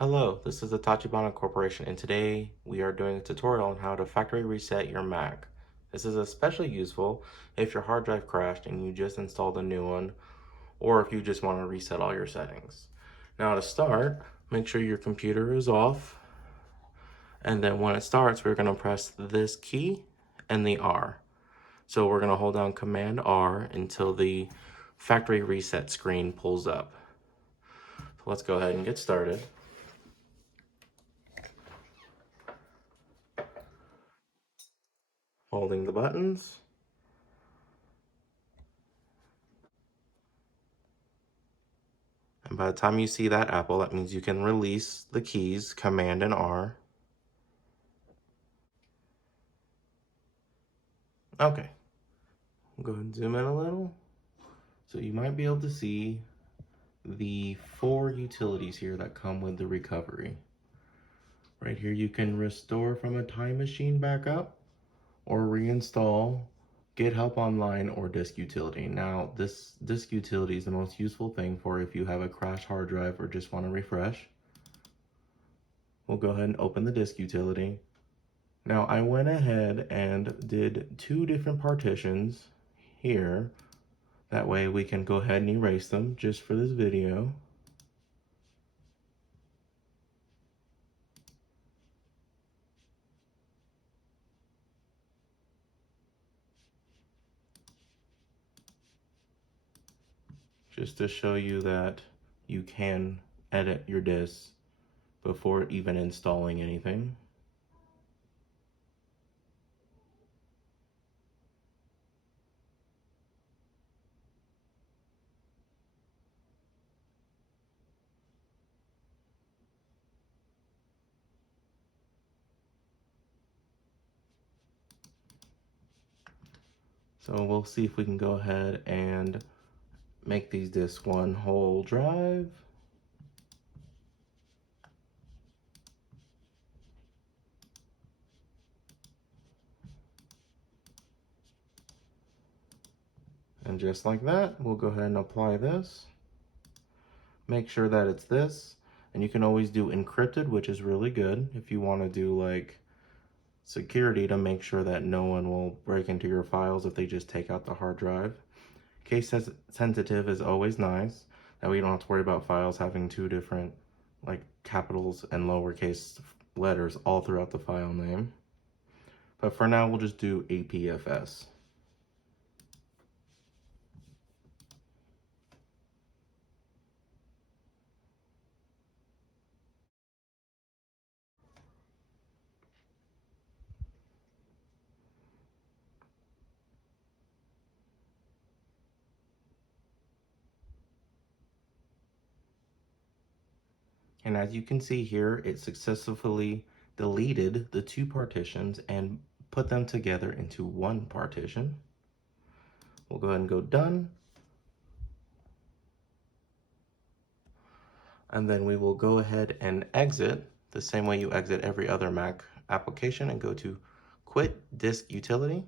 Hello, this is the Tachibana Corporation, and today we are doing a tutorial on how to factory reset your Mac. This is especially useful if your hard drive crashed and you just installed a new one, or if you just want to reset all your settings. Now to start, make sure your computer is off, and then when it starts, we're going to press this key and the R. So we're going to hold down Command R until the factory reset screen pulls up. So let's go ahead and get started. Holding the buttons. And by the time you see that apple, that means you can release the keys, Command and R. Okay, go ahead and zoom in a little. So you might be able to see the 4 utilities here that come with the recovery. Right here you can restore from a time machine backup, or reinstall, get help online, or disk utility. Now this disk utility is the most useful thing for if you have a crashed hard drive or just want to refresh. We'll go ahead and open the disk utility. Now I went ahead and did 2 different partitions here. That way we can go ahead and erase them just for this video. Just to show you that you can edit your disks before even installing anything. So we'll see if we can go ahead and make these disks one whole drive. And just like that, we'll go ahead and apply this. Make sure that it's this, and you can always do encrypted, which is really good if you want to do like security to make sure that no one will break into your files if they just take out the hard drive. Case sensitive is always nice, that way you don't have to worry about files having 2 different like capitals and lowercase letters all throughout the file name. But for now, we'll just do APFS. And as you can see here, it successfully deleted the 2 partitions and put them together into 1 partition. We'll go ahead and go done. And then we will go ahead and exit the same way you exit every other Mac application and go to Quit Disk Utility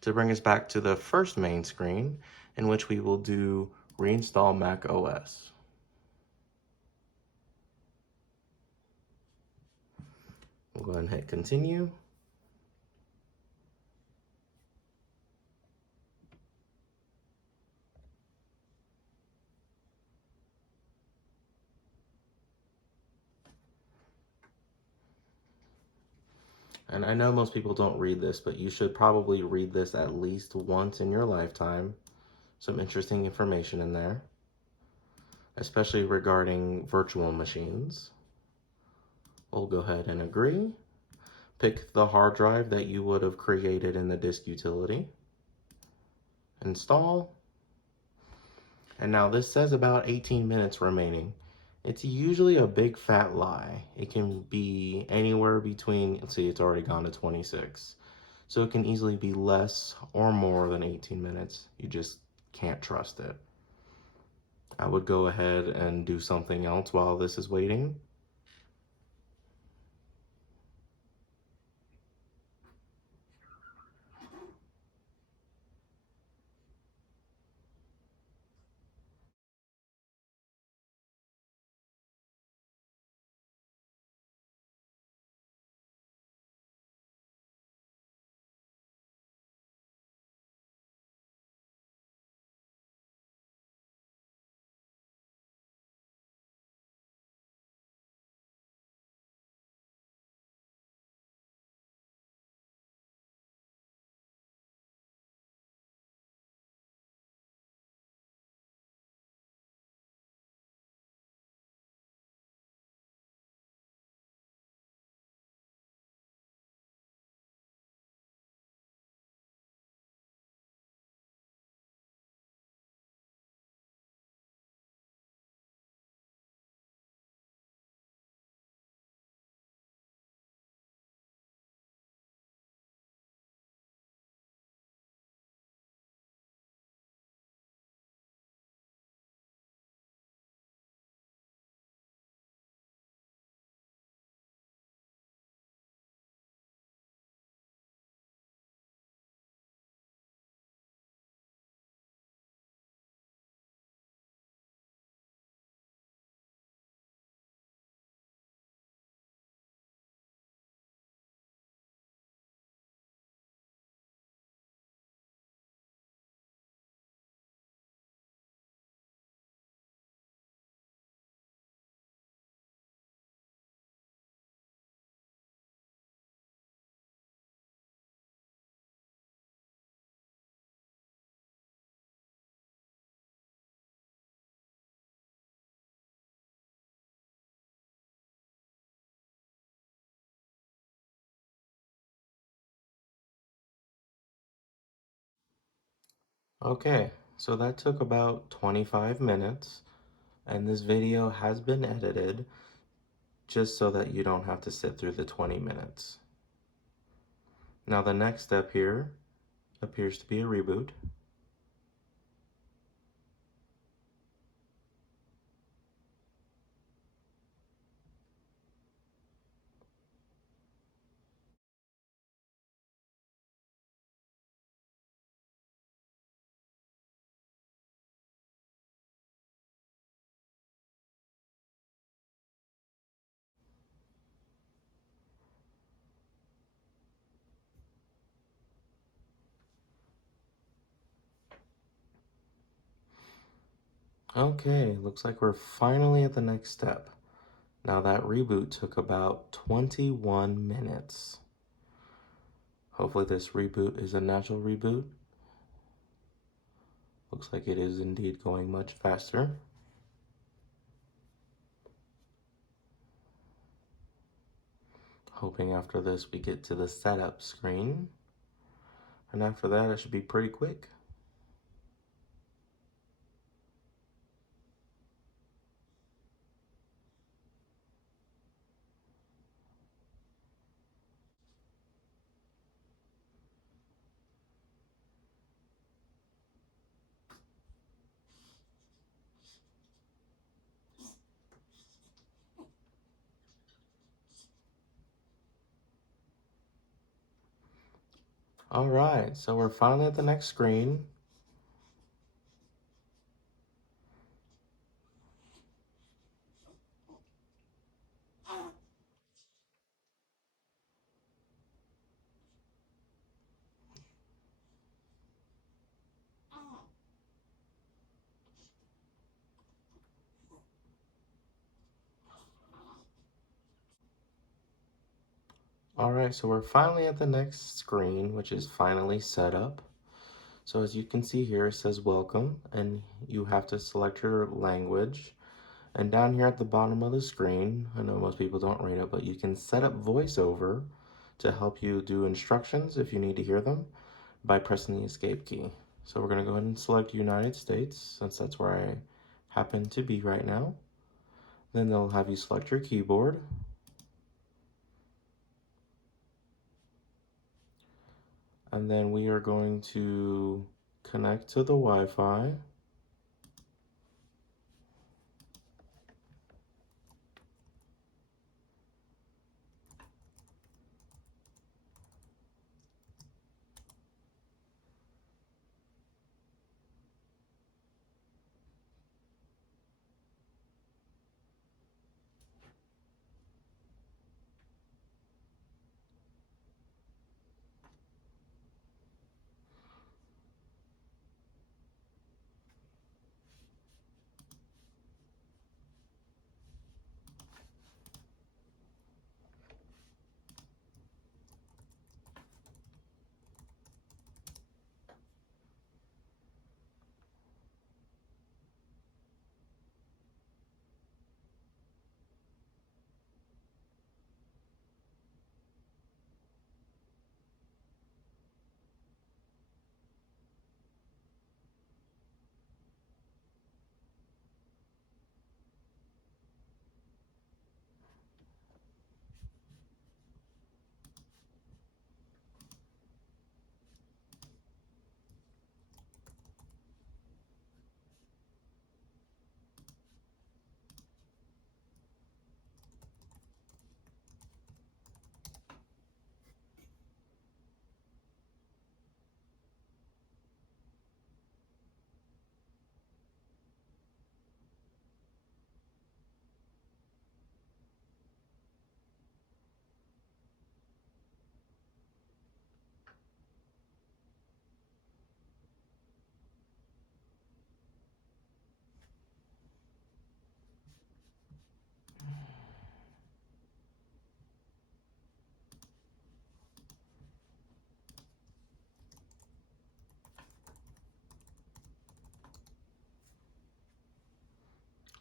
to bring us back to the first main screen, in which we will do Reinstall MacOS. We'll go ahead and hit Continue. And I know most people don't read this, but you should probably read this at least once in your lifetime. Some interesting information in there, especially regarding virtual machines. We'll go ahead and agree. Pick the hard drive that you would have created in the disk utility. Install. And now this says about 18 minutes remaining. It's usually a big fat lie. It can be anywhere between, let's see, it's already gone to 26. So it can easily be less or more than 18 minutes. You just can't trust it. I would go ahead and do something else while this is waiting. Okay, so that took about 25 minutes, and this video has been edited just so that you don't have to sit through the 20 minutes. Now the next step here appears to be a reboot. Okay, looks like we're finally at the next step. Now that reboot took about 21 minutes. Hopefully this reboot is a natural reboot. Looks like it is indeed going much faster. Hoping after this we get to the setup screen. And after that it should be pretty quick. All right, so we're finally at the next screen. All right, so we're finally at the next screen, which is finally set up. So as you can see here, it says welcome, and you have to select your language. And down here at the bottom of the screen, I know most people don't read it, but you can set up voiceover to help you do instructions if you need to hear them by pressing the escape key. So we're gonna go ahead and select United States, since that's where I happen to be right now. Then they'll have you select your keyboard. And then we are going to connect to the Wi-Fi.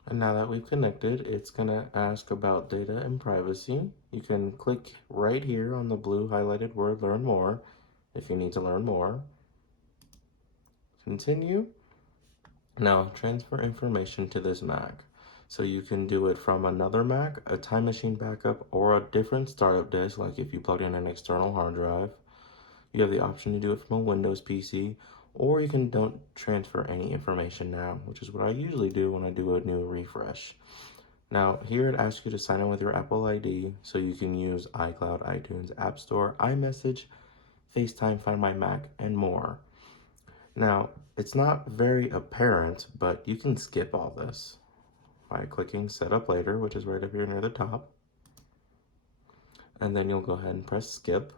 And now that we've connected, it's gonna ask about data and privacy. You can click right here on the blue highlighted word, learn more, if you need to learn more. Continue. Now transfer information to this Mac. So you can do it from another Mac, a Time Machine backup, or a different startup disk, like if you plug in an external hard drive. You have the option to do it from a Windows PC, or you can don't transfer any information now, which is what I usually do when I do a new refresh. Now, here it asks you to sign in with your Apple ID, so you can use iCloud, iTunes, App Store, iMessage, FaceTime, Find My Mac, and more. Now, it's not very apparent, but you can skip all this by clicking Set Up Later, which is right up here near the top. And then you'll go ahead and press Skip.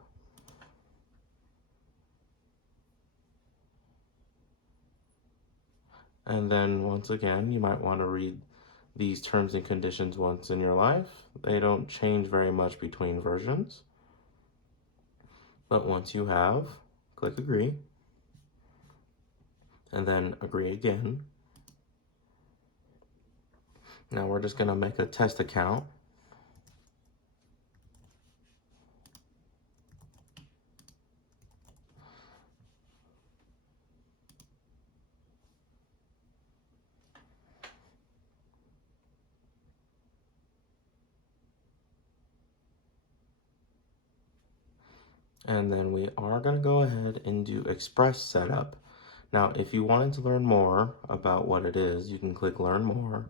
And then once again, you might want to read these terms and conditions once in your life. They don't change very much between versions. But once you have, click Agree. And then agree again. Now we're just going to make a test account. And then we are going to go ahead and do Express Setup. Now, if you wanted to learn more about what it is, you can click Learn More.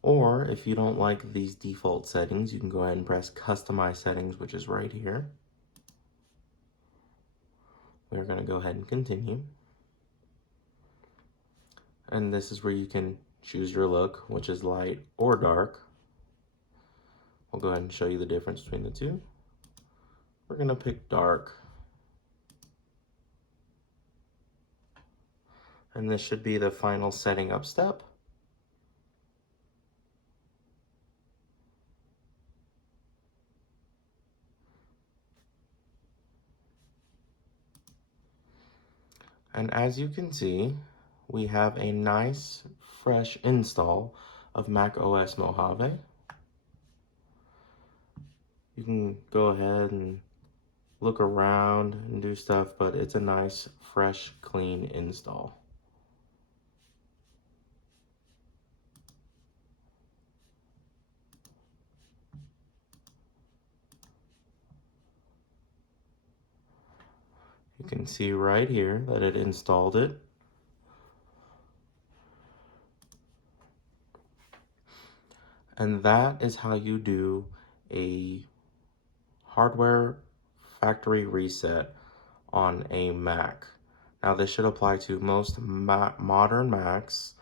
Or if you don't like these default settings, you can go ahead and press Customize Settings, which is right here. We're going to go ahead and continue. And this is where you can choose your look, which is light or dark. We'll go ahead and show you the difference between the two. We're going to pick dark. And this should be the final setting up step. And as you can see, we have a nice, fresh install of macOS Mojave. You can go ahead and look around and do stuff, but it's a nice, fresh, clean install. You can see right here that it installed it. And that is how you do a hardware factory reset on a Mac. Now this should apply to most modern Macs.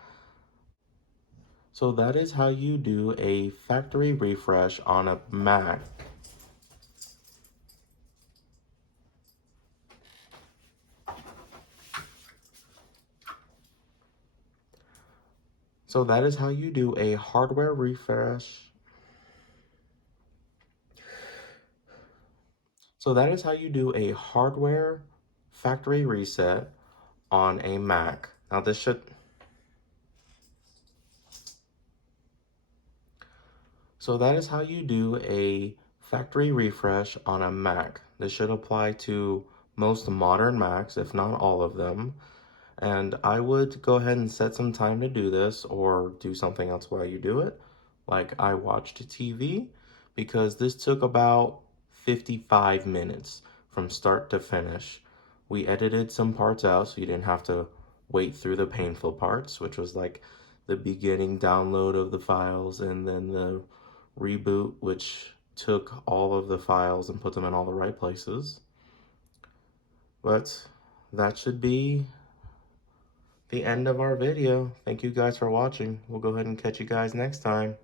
So that is how you do a factory refresh on a Mac. So that is how you do a hardware refresh. So that is how you do a hardware factory reset on a Mac. Now this should... So that is how you do a factory refresh on a Mac. This should apply to most modern Macs, if not all of them. And I would go ahead and set some time to do this or do something else while you do it. Like I watched TV, because this took about 55 minutes from start to finish. We edited some parts out so you didn't have to wait through the painful parts, which was like the beginning download of the files and then the reboot, which took all of the files and put them in all the right places. But that should be the end of our video. Thank you guys for watching. We'll go ahead and catch you guys next time.